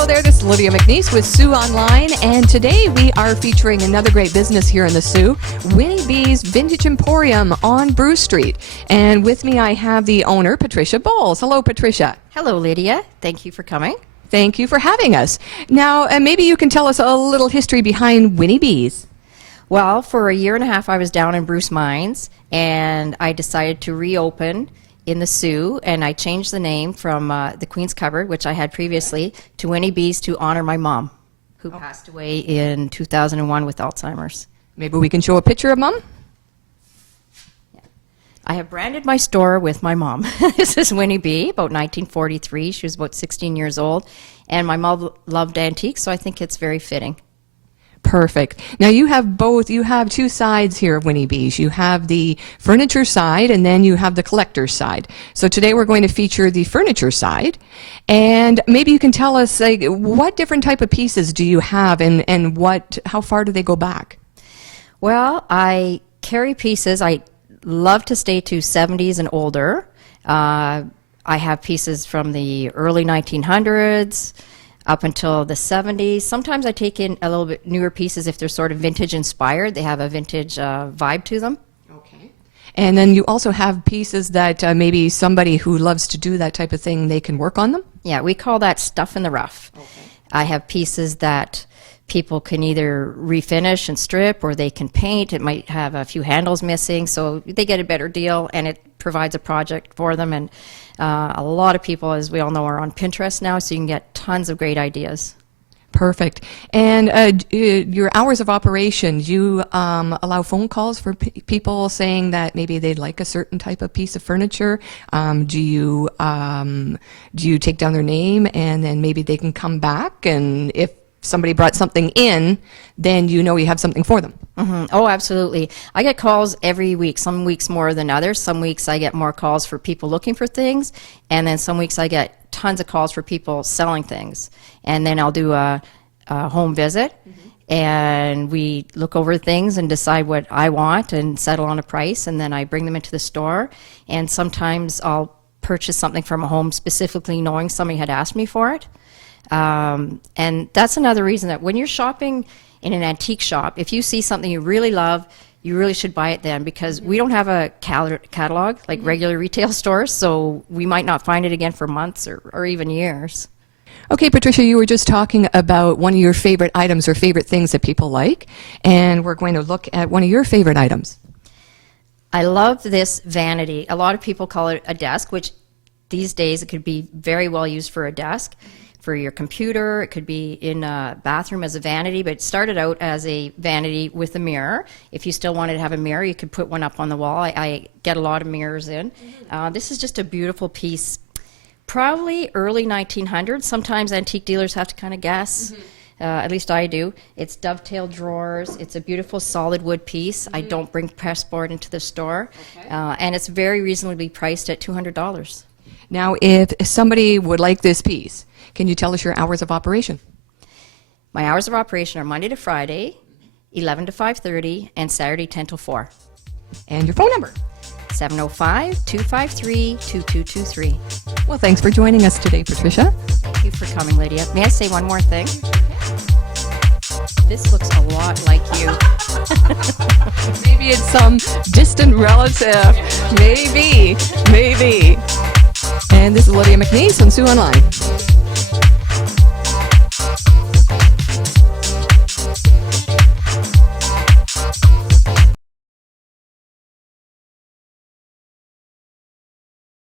Hello there, this is Lydia McNeese with Sue Online, and today we are featuring another great business here in the Soo, Winnie B's Vintage Emporium on Bruce Street. And with me I have the owner, Patricia Bowles. Hello, Patricia. Hello, Lydia. Thank you for coming. Thank you for having us. Now, maybe you can tell us a little history behind Winnie B's. Well, for a year and a half I was down in Bruce Mines, and I decided to reopen in the Soo, and I changed the name from the Queen's Cupboard, which I had previously, to Winnie B's to honor my mom, who passed away in 2001 with Alzheimer's. Maybe we can show a picture of Mom? Yeah. I have branded my store with my mom. This is Winnie B, about 1943. She was about 16 years old, and my mom loved antiques, so I think it's very fitting. Perfect. Now you have both, you have two sides here of Winnie B's. You have the furniture side and then you have the collector's side. So today we're going to feature the furniture side, and maybe you can tell us like what different type of pieces do you have, and how far do they go back? Well, I carry pieces. I love to stay to 70s and older. I have pieces from the early 1900s up until the 70s. Sometimes I take in a little bit newer pieces if they're sort of vintage inspired. They have a vintage vibe to them. Okay. And then you also have pieces that maybe somebody who loves to do that type of thing, they can work on them? Yeah, we call that stuff in the rough. Okay. I have pieces that people can either refinish and strip, or they can paint. It might have a few handles missing, so they get a better deal, and it provides a project for them. And a lot of people, as we all know, are on Pinterest now, so you can get tons of great ideas. Perfect. And your hours of operation, you allow phone calls for people saying that maybe they'd like a certain type of piece of furniture. Do you take down their name, and then maybe they can come back, and if somebody brought something in, then you know you have something for them? Mm-hmm. Oh, absolutely. I get calls every week, some weeks more than others. Some weeks I get more calls for people looking for things, and then some weeks I get tons of calls for people selling things. And then I'll do a home visit, and we look over things and decide what I want and settle on a price, and then I bring them into the store. And sometimes I'll purchase something from a home specifically knowing somebody had asked me for it. And that's another reason that when you're shopping in an antique shop, if you see something you really love, you really should buy it then, because we don't have a catalog like regular retail stores, so we might not find it again for months or even years. Okay, Patricia, you were just talking about one of your favorite items or favorite things that people like, and we're going to look at one of your favorite items. I love this vanity. A lot of people call it a desk, which these days it could be very well used for a desk. For your computer, it could be in a bathroom as a vanity, but it started out as a vanity with a mirror. If you still wanted to have a mirror, you could put one up on the wall. I get a lot of mirrors in. This is just a beautiful piece, probably early 1900s. Sometimes antique dealers have to kind of guess. At least I do. It's dovetail drawers. It's a beautiful solid wood piece. I don't bring pressboard into the store. Okay. And it's very reasonably priced at $200. Now, if somebody would like this piece, can you tell us your hours of operation? My hours of operation are Monday to Friday, 11 to 5:30, and Saturday 10 till 4. And your phone number? 705-253-2223. Well, thanks for joining us today, Patricia. Thank you for coming, Lydia. May I say one more thing? This looks a lot like you. Maybe it's some distant relative. Maybe. And this is Lydia McNeese on Soo Online.